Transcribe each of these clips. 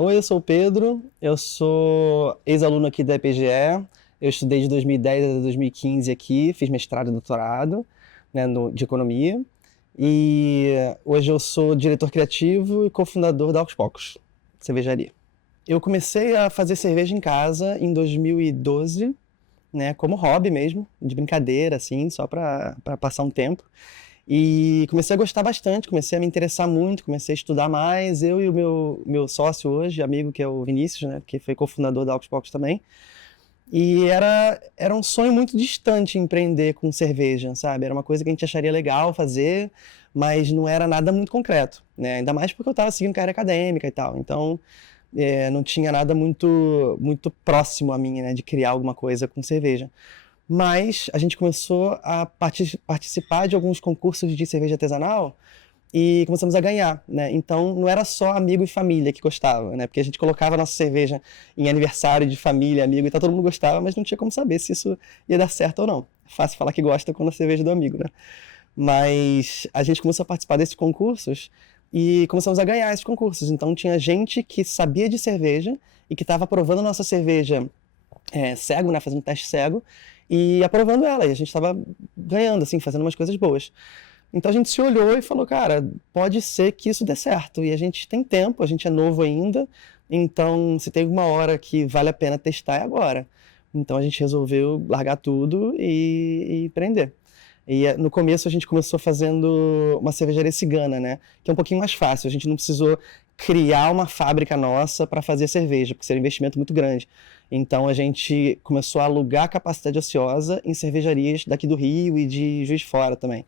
Oi, eu sou o Pedro, eu sou ex-aluno aqui da EPGE, eu estudei de 2010 a 2015 aqui, fiz mestrado e doutorado, né, de economia, e hoje eu sou diretor criativo e cofundador da Aos Poucos, cervejaria. Eu comecei a fazer cerveja em casa em 2012, né, como hobby mesmo, de brincadeira, assim, só para passar um tempo. E comecei a gostar bastante, comecei a me interessar muito, comecei a estudar mais. Eu e o meu sócio hoje, amigo, que é o Vinícius, né, que foi cofundador da Aos Poucos também. E era um sonho muito distante empreender com cerveja, sabe? Era uma coisa que a gente acharia legal fazer, mas não era nada muito concreto, né? Ainda mais porque eu estava seguindo carreira acadêmica e tal. Então, não tinha nada muito próximo a mim, né, de criar alguma coisa com cerveja. Mas a gente começou a participar de alguns concursos de cerveja artesanal e começamos a ganhar, né? Então não era só amigo e família que gostava, né? Porque a gente colocava a nossa cerveja em aniversário de família, amigo e tal, todo mundo gostava, mas não tinha como saber se isso ia dar certo ou não. É fácil falar que gosta quando a cerveja é do amigo, né? Mas a gente começou a participar desses concursos e começamos a ganhar esses concursos. Então tinha gente que sabia de cerveja e que estava provando a nossa cerveja cego, né? Fazendo teste cego e aprovando ela. E a gente estava ganhando, assim, fazendo umas coisas boas. Então a gente se olhou e falou, cara, pode ser que isso dê certo. E a gente tem tempo, a gente é novo ainda, então se tem uma hora que vale a pena testar é agora. Então a gente resolveu largar tudo e empreender. E no começo a gente começou fazendo uma cervejaria cigana, né? Que é um pouquinho mais fácil. A gente não precisou criar uma fábrica nossa para fazer cerveja, porque seria um investimento muito grande. Então a gente começou a alugar capacidade ociosa em cervejarias daqui do Rio e de Juiz de Fora também.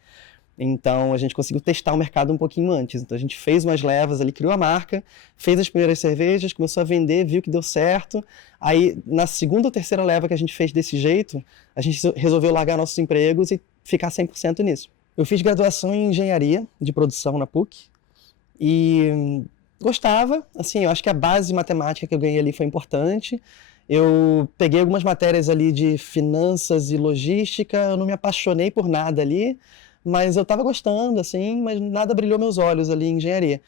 Então a gente conseguiu testar o mercado um pouquinho antes. Então a gente fez umas levas ali, criou a marca, fez as primeiras cervejas, começou a vender, viu que deu certo. Aí na segunda ou terceira leva que a gente fez desse jeito, a gente resolveu largar nossos empregos e ficar 100% nisso. Eu fiz graduação em engenharia de produção na PUC e gostava, assim, eu acho que a base matemática que eu ganhei ali foi importante. Eu peguei algumas matérias ali de finanças e logística, eu não me apaixonei por nada ali, mas eu estava gostando, assim, mas nada brilhou meus olhos ali em engenharia.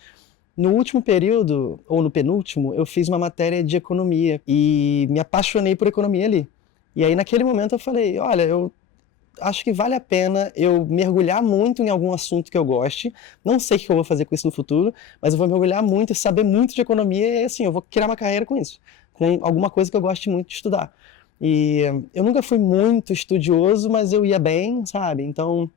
No último período, ou no penúltimo, eu fiz uma matéria de economia e me apaixonei por economia ali. E aí, naquele momento, eu falei, olha, eu acho que vale a pena eu mergulhar muito em algum assunto que eu goste. Não sei o que eu vou fazer com isso no futuro, mas eu vou mergulhar muito e saber muito de economia e, assim, eu vou criar uma carreira com isso, com alguma coisa que eu goste muito de estudar. E eu nunca fui muito estudioso, mas eu ia bem, sabe? Então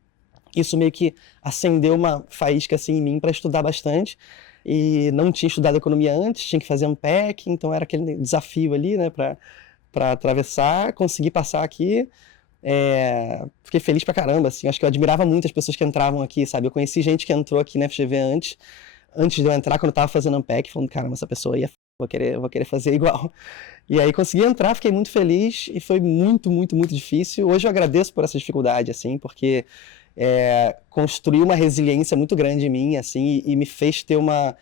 isso meio que acendeu uma faísca assim em mim para estudar bastante. E não tinha estudado economia antes, tinha que fazer um PEC, então era aquele desafio ali, né, para atravessar, conseguir passar aqui. Fiquei feliz pra caramba, assim, acho que eu admirava muito as pessoas que entravam aqui, sabe? Eu conheci gente que entrou aqui na FGV antes de eu entrar, quando eu tava fazendo Ampec, falando, caramba, essa pessoa aí vou querer fazer igual. E aí consegui entrar, fiquei muito feliz e foi muito, muito, muito difícil. Hoje eu agradeço por essa dificuldade, assim, porque construiu uma resiliência muito grande em mim, assim, e me fez ter uma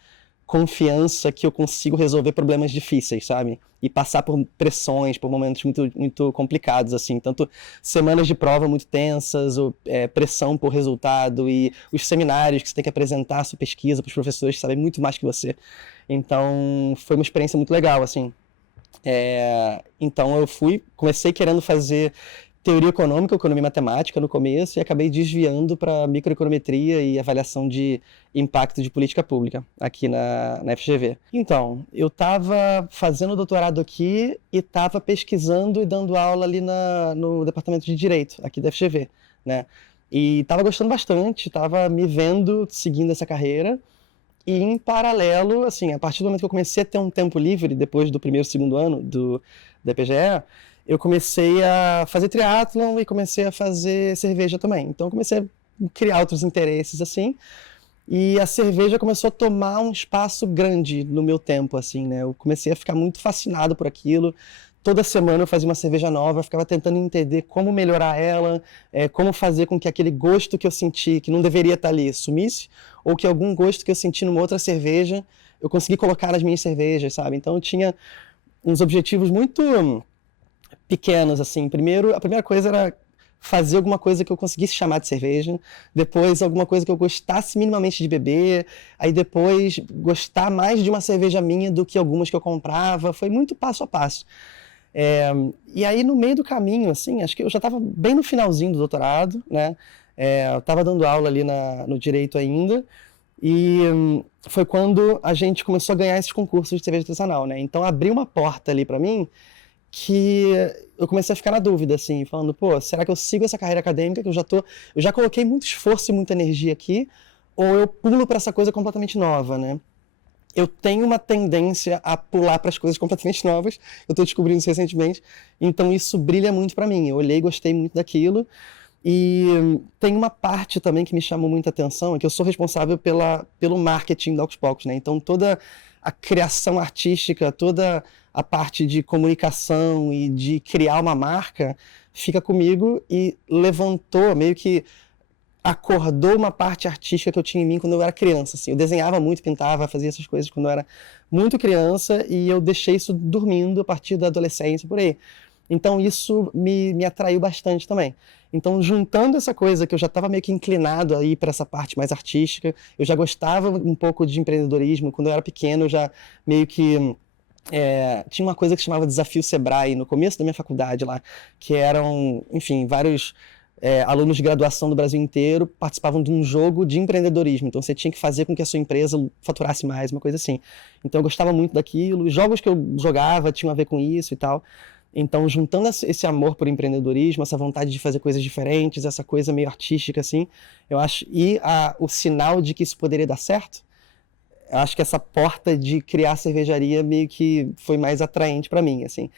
confiança que eu consigo resolver problemas difíceis, sabe? E passar por pressões, por momentos muito, muito complicados, assim, tanto semanas de prova muito tensas, ou pressão por resultado, e os seminários que você tem que apresentar a sua pesquisa para os professores que sabem muito mais que você. Então, foi uma experiência muito legal, assim. Então, comecei querendo fazer teoria econômica, economia matemática no começo e acabei desviando para microeconometria e avaliação de impacto de política pública aqui na FGV. Então, eu estava fazendo doutorado aqui e estava pesquisando e dando aula ali no departamento de Direito aqui da FGV, né? E estava gostando bastante, estava me vendo seguindo essa carreira e em paralelo, assim, a partir do momento que eu comecei a ter um tempo livre, depois do primeiro, segundo ano da EPGE, eu comecei a fazer triatlon e comecei a fazer cerveja também. Então eu comecei a criar outros interesses, assim, e a cerveja começou a tomar um espaço grande no meu tempo, assim, né? Eu comecei a ficar muito fascinado por aquilo. Toda semana eu fazia uma cerveja nova, eu ficava tentando entender como melhorar ela, como fazer com que aquele gosto que eu senti, que não deveria estar ali, sumisse, ou que algum gosto que eu senti numa outra cerveja, eu consegui colocar nas minhas cervejas, sabe? Então eu tinha uns objetivos muito pequenos, assim. Primeiro, a primeira coisa era fazer alguma coisa que eu conseguisse chamar de cerveja, depois alguma coisa que eu gostasse minimamente de beber, aí depois gostar mais de uma cerveja minha do que algumas que eu comprava, foi muito passo a passo. É, e aí no meio do caminho, assim, acho que eu já estava bem no finalzinho do doutorado, né? Eu estava dando aula ali no direito ainda, e foi quando a gente começou a ganhar esses concursos de cerveja artesanal, né? Então abriu uma porta ali para mim que eu comecei a ficar na dúvida, assim, falando, pô, será que eu sigo essa carreira acadêmica que eu já coloquei muito esforço e muita energia aqui, ou eu pulo para essa coisa completamente nova, né? Eu tenho uma tendência a pular para as coisas completamente novas, eu estou descobrindo isso recentemente, então isso brilha muito para mim. Eu olhei e gostei muito daquilo, e tem uma parte também que me chamou muita atenção, é que eu sou responsável pelo marketing da Aux Poucos, né? Então toda a criação artística, toda a parte de comunicação e de criar uma marca fica comigo e levantou, meio que acordou uma parte artística que eu tinha em mim quando eu era criança, assim. Eu desenhava muito, pintava, fazia essas coisas quando eu era muito criança e eu deixei isso dormindo a partir da adolescência, por aí. Então isso me atraiu bastante também. Então, juntando essa coisa que eu já estava meio que inclinado a ir para essa parte mais artística, eu já gostava um pouco de empreendedorismo. Quando eu era pequeno, eu já meio que tinha uma coisa que chamava Desafio Sebrae no começo da minha faculdade lá, que eram, enfim, vários alunos de graduação do Brasil inteiro participavam de um jogo de empreendedorismo. Então você tinha que fazer com que a sua empresa faturasse mais, uma coisa assim. Então eu gostava muito daquilo. Os jogos que eu jogava tinham a ver com isso e tal. Então, juntando esse amor por empreendedorismo, essa vontade de fazer coisas diferentes, essa coisa meio artística, assim, eu acho, e o sinal de que isso poderia dar certo, eu acho que essa porta de criar cervejaria meio que foi mais atraente para mim, assim.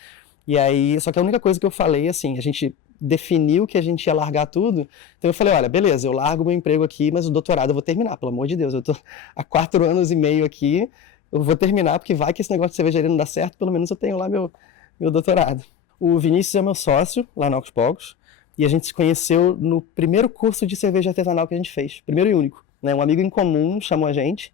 E aí, só que a única coisa que eu falei, assim, a gente definiu que a gente ia largar tudo, então eu falei, olha, beleza, eu largo meu emprego aqui, mas o doutorado eu vou terminar, pelo amor de Deus, eu tô há 4 anos e meio aqui, eu vou terminar, porque vai que esse negócio de cervejaria não dá certo, pelo menos eu tenho lá meu doutorado. O Vinícius é meu sócio lá na Aux Poucos e a gente se conheceu no primeiro curso de cerveja artesanal que a gente fez, primeiro e único, né? Um amigo em comum chamou a gente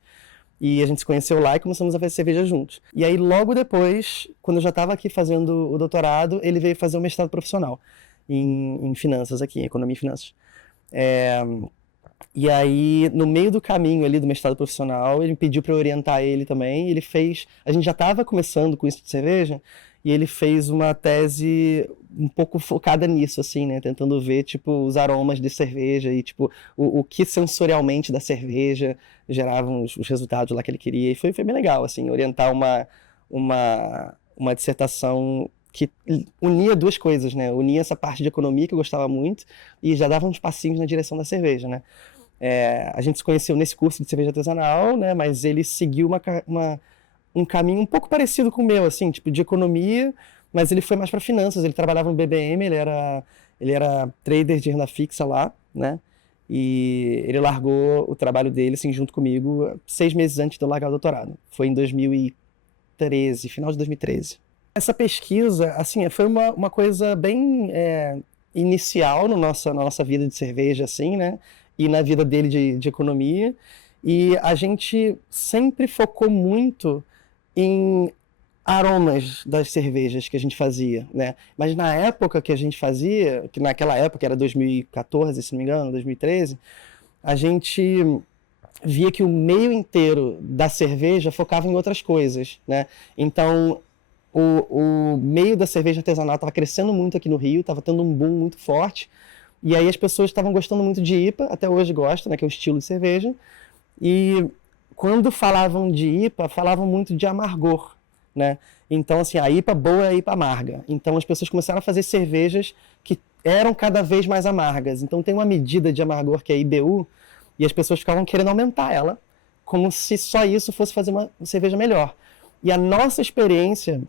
e a gente se conheceu lá e começamos a fazer cerveja juntos. E aí logo depois, quando eu já estava aqui fazendo o doutorado, ele veio fazer um mestrado profissional em finanças aqui, em economia e finanças. E aí, no meio do caminho ali do mestrado profissional, ele me pediu para orientar ele também. Ele fez. A gente já estava começando com isso de cerveja, e ele fez uma tese um pouco focada nisso, assim, né? Tentando ver, tipo, os aromas de cerveja e, tipo, o que sensorialmente da cerveja geravam os resultados lá que ele queria. E foi bem legal, assim, orientar uma dissertação que unia duas coisas, né? Unia essa parte de economia que eu gostava muito e já dava uns passinhos na direção da cerveja, né? A gente se conheceu nesse curso de cerveja artesanal, né? Mas ele seguiu um caminho um pouco parecido com o meu, assim, tipo de economia, mas ele foi mais para finanças. Ele trabalhava no BBM, ele era trader de renda fixa lá, né? E ele largou o trabalho dele, assim, junto comigo, 6 meses antes de eu largar o doutorado. Foi em 2013, final de 2013. Essa pesquisa, assim, foi uma coisa bem inicial na nossa vida de cerveja, assim, né? E na vida dele de economia. E a gente sempre focou muito em aromas das cervejas que a gente fazia, né? Mas na época que a gente fazia, que naquela época era 2014, se não me engano, 2013, a gente via que o meio inteiro da cerveja focava em outras coisas, né? Então, o meio da cerveja artesanal estava crescendo muito aqui no Rio, estava tendo um boom muito forte, e aí as pessoas estavam gostando muito de IPA, até hoje gostam, né, que é o estilo de cerveja, e quando falavam de IPA, falavam muito de amargor, né? Então, assim, a IPA boa é a IPA amarga. Então, as pessoas começaram a fazer cervejas que eram cada vez mais amargas. Então, tem uma medida de amargor que é a IBU, e as pessoas ficavam querendo aumentar ela, como se só isso fosse fazer uma cerveja melhor. E a nossa experiência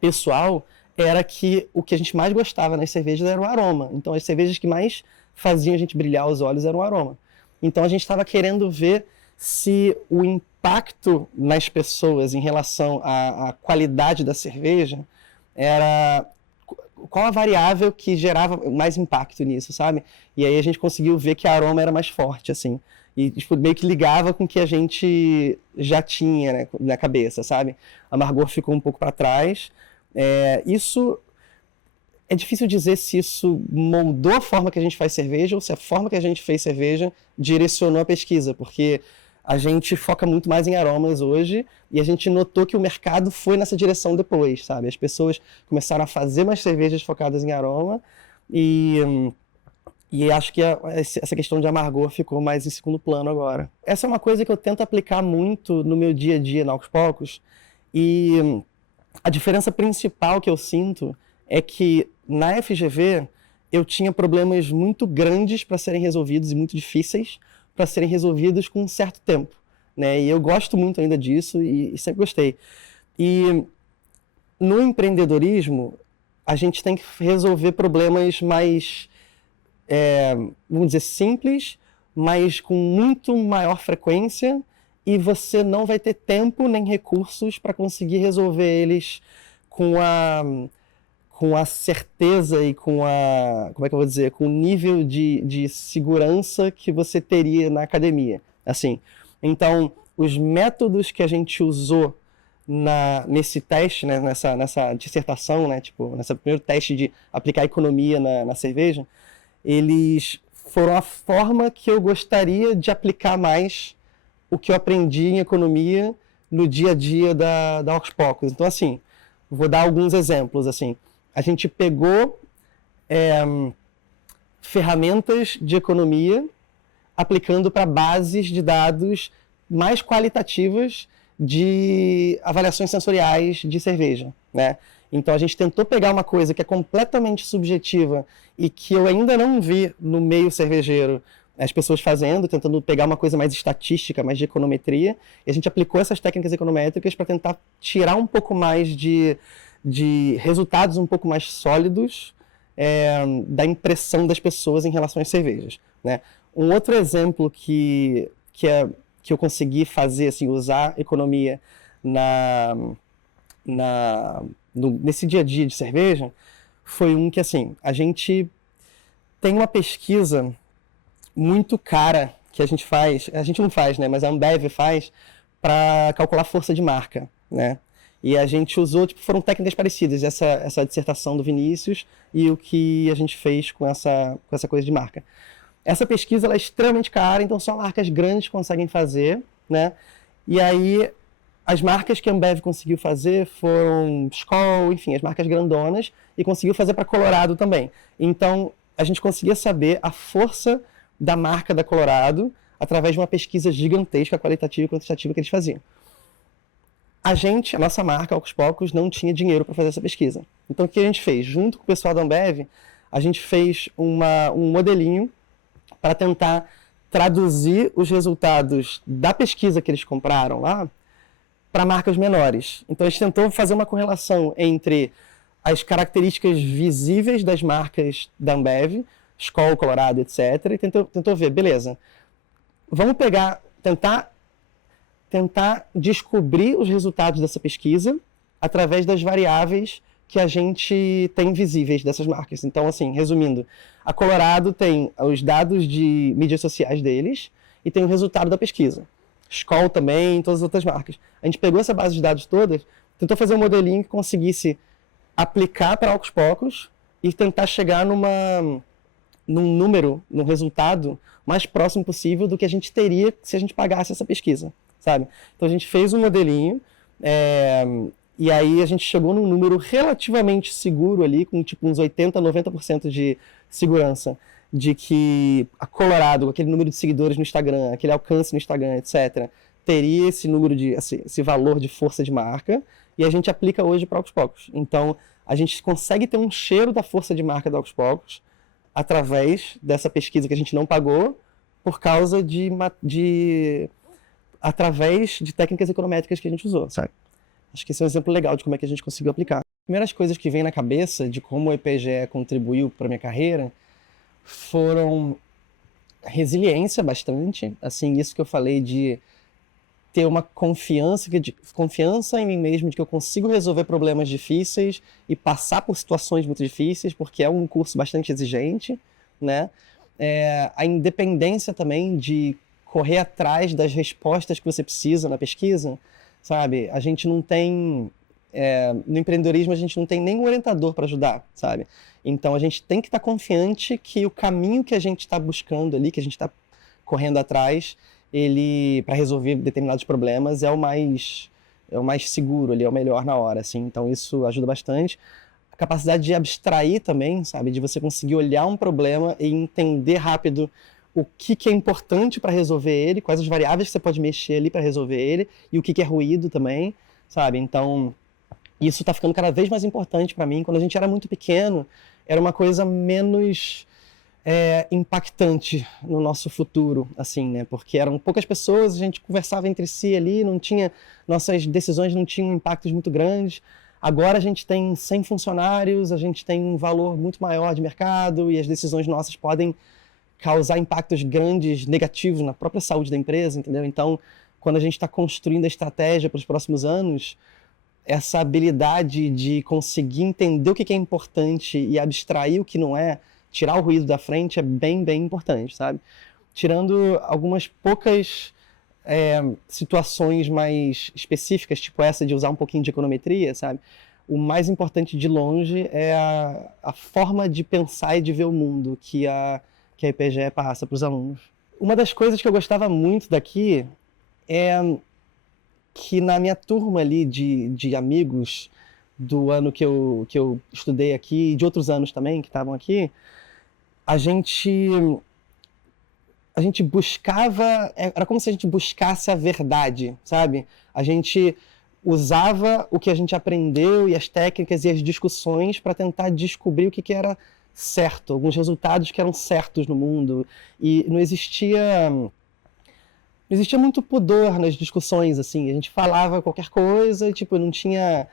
pessoal era que o que a gente mais gostava nas cervejas era o aroma. Então, as cervejas que mais faziam a gente brilhar os olhos eram o aroma. Então, a gente estava querendo ver se o impacto nas pessoas em relação à qualidade da cerveja era qual a variável que gerava mais impacto nisso, sabe? E aí a gente conseguiu ver que a aroma era mais forte, assim. E tipo, meio que ligava com o que a gente já tinha, né, na cabeça, sabe? A amargor ficou um pouco para trás. Isso é difícil dizer se isso moldou a forma que a gente faz cerveja ou se a forma que a gente fez cerveja direcionou a pesquisa, porque a gente foca muito mais em aromas hoje e a gente notou que o mercado foi nessa direção depois, sabe? As pessoas começaram a fazer mais cervejas focadas em aroma e, e acho que essa questão de amargor ficou mais em segundo plano agora. Essa é uma coisa que eu tento aplicar muito no meu dia a dia na Aos Poucos e a diferença principal que eu sinto é que na FGV eu tinha problemas muito grandes para serem resolvidos e muito difíceis para serem resolvidos com um certo tempo, né? E eu gosto muito ainda disso e sempre gostei. E no empreendedorismo, a gente tem que resolver problemas mais, vamos dizer, simples, mas com muito maior frequência, e você não vai ter tempo nem recursos para conseguir resolver eles com a certeza e com como é que eu vou dizer, com o nível de segurança que você teria na academia, assim. Então, os métodos que a gente usou nesse teste, né, nessa dissertação, né, tipo, nesse primeiro teste de aplicar economia na cerveja, eles foram a forma que eu gostaria de aplicar mais o que eu aprendi em economia no dia a dia da Aos Poucos. Então, assim, vou dar alguns exemplos, assim. A gente pegou ferramentas de economia aplicando para bases de dados mais qualitativas de avaliações sensoriais de cerveja, né? Então a gente tentou pegar uma coisa que é completamente subjetiva e que eu ainda não vi no meio cervejeiro as pessoas fazendo, tentando pegar uma coisa mais estatística, mais de econometria, e a gente aplicou essas técnicas econométricas para tentar tirar um pouco mais de resultados um pouco mais sólidos da impressão das pessoas em relação às cervejas, né? Um outro exemplo que eu consegui fazer, assim, usar economia nesse dia a dia de cerveja, foi um que, assim, a gente tem uma pesquisa muito cara que a gente não faz, né, mas a Ambev faz para calcular força de marca, né? E a gente usou, tipo, foram técnicas parecidas, essa dissertação do Vinícius e o que a gente fez com essa coisa de marca. Essa pesquisa ela é extremamente cara, então só marcas grandes conseguem fazer, né? E aí as marcas que a Ambev conseguiu fazer foram Skol, enfim, as marcas grandonas, e conseguiu fazer para Colorado também. Então a gente conseguia saber a força da marca da Colorado através de uma pesquisa gigantesca, qualitativa e quantitativa que eles faziam. A nossa marca, Aos Poucos, não tinha dinheiro para fazer essa pesquisa. Então o que a gente fez? Junto com o pessoal da Ambev, a gente fez um modelinho para tentar traduzir os resultados da pesquisa que eles compraram lá para marcas menores. Então a gente tentou fazer uma correlação entre as características visíveis das marcas da Ambev, Skol, Colorado, etc. E tentou ver, beleza, vamos tentar descobrir os resultados dessa pesquisa através das variáveis que a gente tem visíveis dessas marcas. Então, assim, resumindo, a Colorado tem os dados de mídias sociais deles e tem o resultado da pesquisa. Skol também, todas as outras marcas. A gente pegou essa base de dados todas, tentou fazer um modelinho que conseguisse aplicar para Aos Poucos e tentar chegar num número, num resultado mais próximo possível do que a gente teria se a gente pagasse essa pesquisa, sabe? Então a gente fez um modelinho e aí a gente chegou num número relativamente seguro ali, com tipo uns 80%, 90% de segurança, de que a Colorado, aquele número de seguidores no Instagram, aquele alcance no Instagram, etc., teria esse número esse valor de força de marca, e a gente aplica hoje para Aos Poucos. Então a gente consegue ter um cheiro da força de marca da Aos Poucos através dessa pesquisa que a gente não pagou, por causa através de técnicas econométricas que a gente usou, sabe? Acho que esse é um exemplo legal de como é que a gente conseguiu aplicar. As primeiras coisas que vêm na cabeça de como o EPGE contribuiu para minha carreira foram resiliência bastante, assim, isso que eu falei de ter uma confiança em mim mesmo, de que eu consigo resolver problemas difíceis e passar por situações muito difíceis, porque é um curso bastante exigente, né? A independência também de correr atrás das respostas que você precisa na pesquisa, sabe? A gente não tem no empreendedorismo a gente não tem nenhum orientador para ajudar, sabe? Então a gente tem que estar confiante que o caminho que a gente está buscando ali, que a gente está correndo atrás, ele para resolver determinados problemas é o mais seguro ali, é o melhor na hora, assim. Então isso ajuda bastante. A capacidade de abstrair também, sabe? De você conseguir olhar um problema e entender rápido o que é importante para resolver ele, quais as variáveis que você pode mexer ali para resolver ele, e o que é ruído também, sabe? Então, isso está ficando cada vez mais importante para mim. Quando a gente era muito pequeno, era uma coisa menos impactante no nosso futuro, assim, né? Porque eram poucas pessoas, a gente conversava entre si ali, nossas decisões não tinham impactos muito grandes. Agora a gente tem 100 funcionários, a gente tem um valor muito maior de mercado e as decisões nossas podem causar impactos grandes, negativos na própria saúde da empresa, entendeu? Então, quando a gente está construindo a estratégia para os próximos anos, essa habilidade de conseguir entender o que é importante e abstrair o que não é, tirar o ruído da frente é bem, bem importante, sabe? Tirando algumas poucas situações mais específicas, tipo essa de usar um pouquinho de econometria, sabe? O mais importante de longe é a forma de pensar e de ver o mundo que a IPGE passa para os alunos. Uma das coisas que eu gostava muito daqui é que na minha turma ali de amigos do ano que eu estudei aqui, e de outros anos também que estavam aqui, a gente buscava, era como se a gente buscasse a verdade, sabe? A gente usava o que a gente aprendeu e as técnicas e as discussões para tentar descobrir o que era certo, alguns resultados que eram certos no mundo. E não existia muito pudor nas discussões, assim. A gente falava qualquer coisa e, tipo, não tinha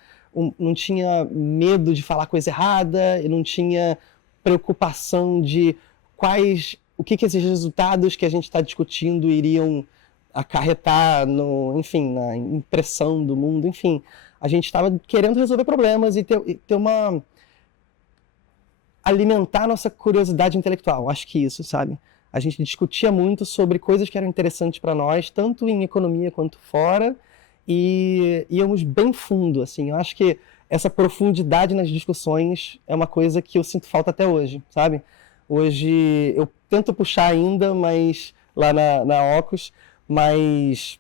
medo de falar coisa errada e não tinha preocupação de o que esses resultados que a gente está discutindo iriam acarretar enfim, na impressão do mundo, enfim. A gente estava querendo resolver problemas e ter alimentar nossa curiosidade intelectual, acho que isso, sabe? A gente discutia muito sobre coisas que eram interessantes para nós, tanto em economia quanto fora, e íamos bem fundo, assim. Eu acho que essa profundidade nas discussões é uma coisa que eu sinto falta até hoje, sabe? Hoje eu tento puxar ainda, mas lá na Ocus, mas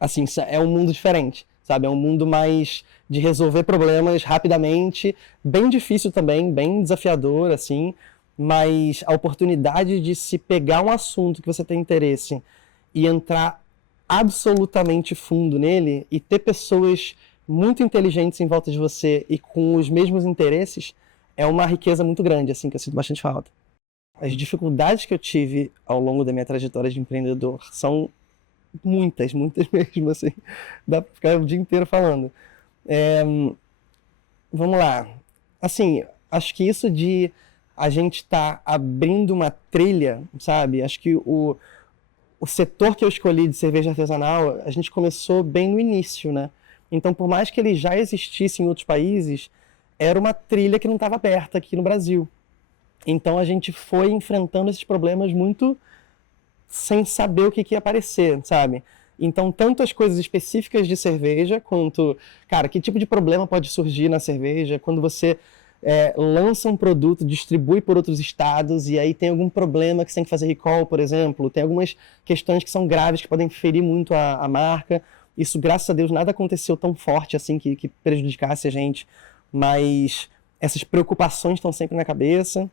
assim, é um mundo diferente, sabe? É um mundo mais de resolver problemas rapidamente, bem difícil também, bem desafiador, assim, mas a oportunidade de se pegar um assunto que você tem interesse e entrar absolutamente fundo nele e ter pessoas muito inteligentes em volta de você e com os mesmos interesses é uma riqueza muito grande, assim, que eu sinto bastante falta. As dificuldades que eu tive ao longo da minha trajetória de empreendedor são muitas, muitas mesmo, assim. Dá pra ficar o dia inteiro falando. Vamos lá. Assim, acho que isso de a gente estar abrindo uma trilha, sabe? Acho que o setor que eu escolhi de cerveja artesanal, a gente começou bem no início, né? Então, por mais que ele já existisse em outros países, era uma trilha que não estava aberta aqui no Brasil. Então, a gente foi enfrentando esses problemas muito sem saber o que ia aparecer, sabe? Então, tanto as coisas específicas de cerveja, quanto, cara, que tipo de problema pode surgir na cerveja quando você lança um produto, distribui por outros estados e aí tem algum problema que você tem que fazer recall, por exemplo, tem algumas questões que são graves, que podem ferir muito a marca. Isso, graças a Deus, nada aconteceu tão forte assim que prejudicasse a gente, mas essas preocupações estão sempre na cabeça.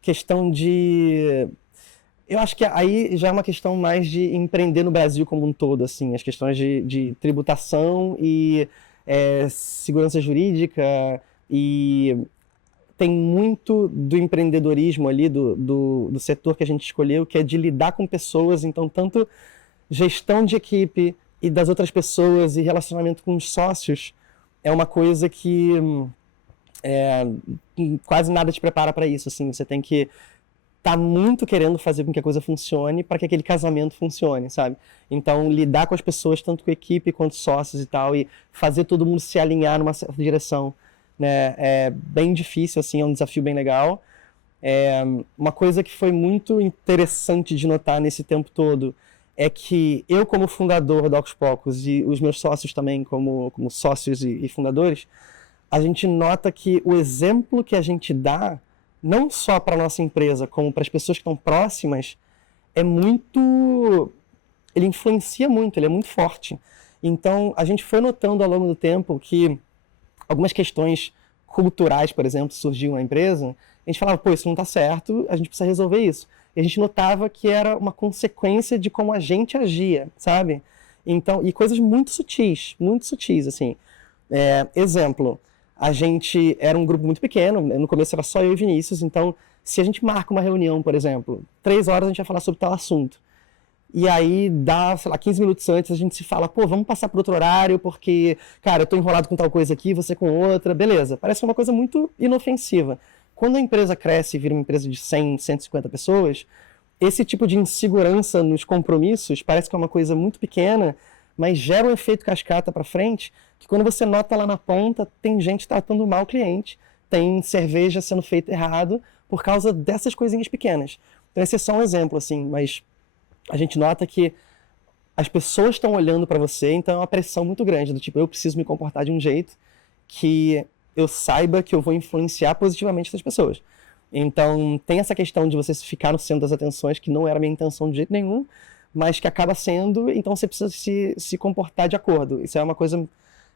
Questão de... Eu acho que aí já é uma questão mais de empreender no Brasil como um todo, assim, as questões de tributação e segurança jurídica, e tem muito do empreendedorismo ali, do setor que a gente escolheu, que é de lidar com pessoas, então tanto gestão de equipe e das outras pessoas e relacionamento com os sócios é uma coisa que quase nada te prepara para isso, assim, você tem que tá muito querendo fazer com que a coisa funcione para que aquele casamento funcione, sabe? Então, lidar com as pessoas, tanto com a equipe quanto sócios e tal, e fazer todo mundo se alinhar numa certa direção, né? É bem difícil, assim, é um desafio bem legal. Uma coisa que foi muito interessante de notar nesse tempo todo é que eu, como fundador da Ocus Pocus, e os meus sócios também, como sócios e fundadores, a gente nota que o exemplo que a gente dá, não só para a nossa empresa, como para as pessoas que estão próximas, é muito... ele influencia muito, ele é muito forte. Então, a gente foi notando ao longo do tempo que algumas questões culturais, por exemplo, surgiam na empresa, a gente falava, pô, isso não está certo, a gente precisa resolver isso. E a gente notava que era uma consequência de como a gente agia, sabe? Então, e coisas muito sutis, assim. Exemplo, a gente era um grupo muito pequeno, no começo era só eu e Vinícius, então, se a gente marca uma reunião, por exemplo, 3 horas a gente vai falar sobre tal assunto. E aí, dá, sei lá, 15 minutos antes, a gente se fala, pô, vamos passar para outro horário, porque, cara, eu tô enrolado com tal coisa aqui, você com outra, beleza. Parece uma coisa muito inofensiva. Quando a empresa cresce e vira uma empresa de 100, 150 pessoas, esse tipo de insegurança nos compromissos parece que é uma coisa muito pequena, mas gera um efeito cascata para frente, que quando você nota lá na ponta, tem gente tratando mal o cliente, tem cerveja sendo feita errado por causa dessas coisinhas pequenas. Então esse é só um exemplo, assim, mas a gente nota que as pessoas estão olhando para você, então é uma pressão muito grande, do tipo, eu preciso me comportar de um jeito que eu saiba que eu vou influenciar positivamente essas pessoas. Então tem essa questão de você ficar no centro das atenções, que não era a minha intenção de jeito nenhum, mas que acaba sendo, então você precisa se comportar de acordo. Isso é uma coisa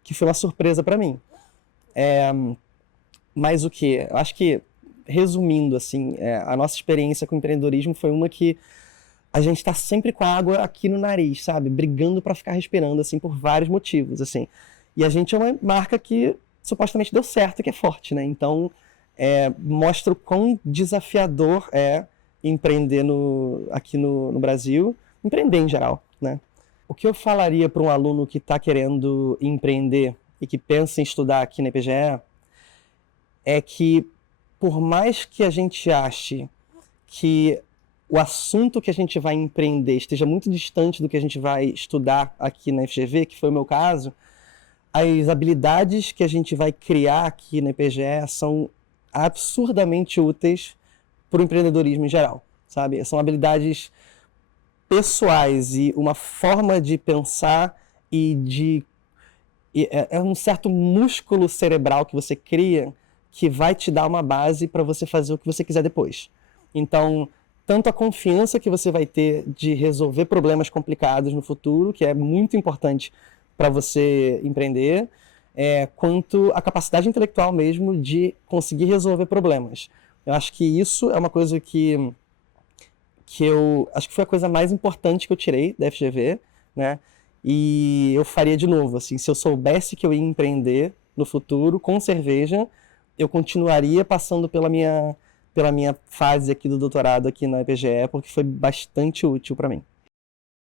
que foi uma surpresa para mim. Mas o que? Eu acho que, resumindo, assim, a nossa experiência com empreendedorismo foi uma que a gente está sempre com a água aqui no nariz, sabe? Brigando para ficar respirando, assim, por vários motivos, assim. E a gente é uma marca que supostamente deu certo, que é forte, né? Então, mostra o quão desafiador é empreender aqui no Brasil, empreender em geral, né? O que eu falaria para um aluno que está querendo empreender e que pensa em estudar aqui na IPGE é que, por mais que a gente ache que o assunto que a gente vai empreender esteja muito distante do que a gente vai estudar aqui na FGV, que foi o meu caso, as habilidades que a gente vai criar aqui na IPGE são absurdamente úteis para o empreendedorismo em geral, sabe? São habilidades pessoais e uma forma de pensar é um certo músculo cerebral que você cria que vai te dar uma base para você fazer o que você quiser depois. Então, tanto a confiança que você vai ter de resolver problemas complicados no futuro, que é muito importante para você empreender, quanto a capacidade intelectual mesmo de conseguir resolver problemas. Eu acho que isso é uma coisa que eu acho que foi a coisa mais importante que eu tirei da FGV, né? E eu faria de novo, assim, se eu soubesse que eu ia empreender no futuro com cerveja, eu continuaria passando pela minha fase aqui do doutorado aqui na IPGE, porque foi bastante útil para mim.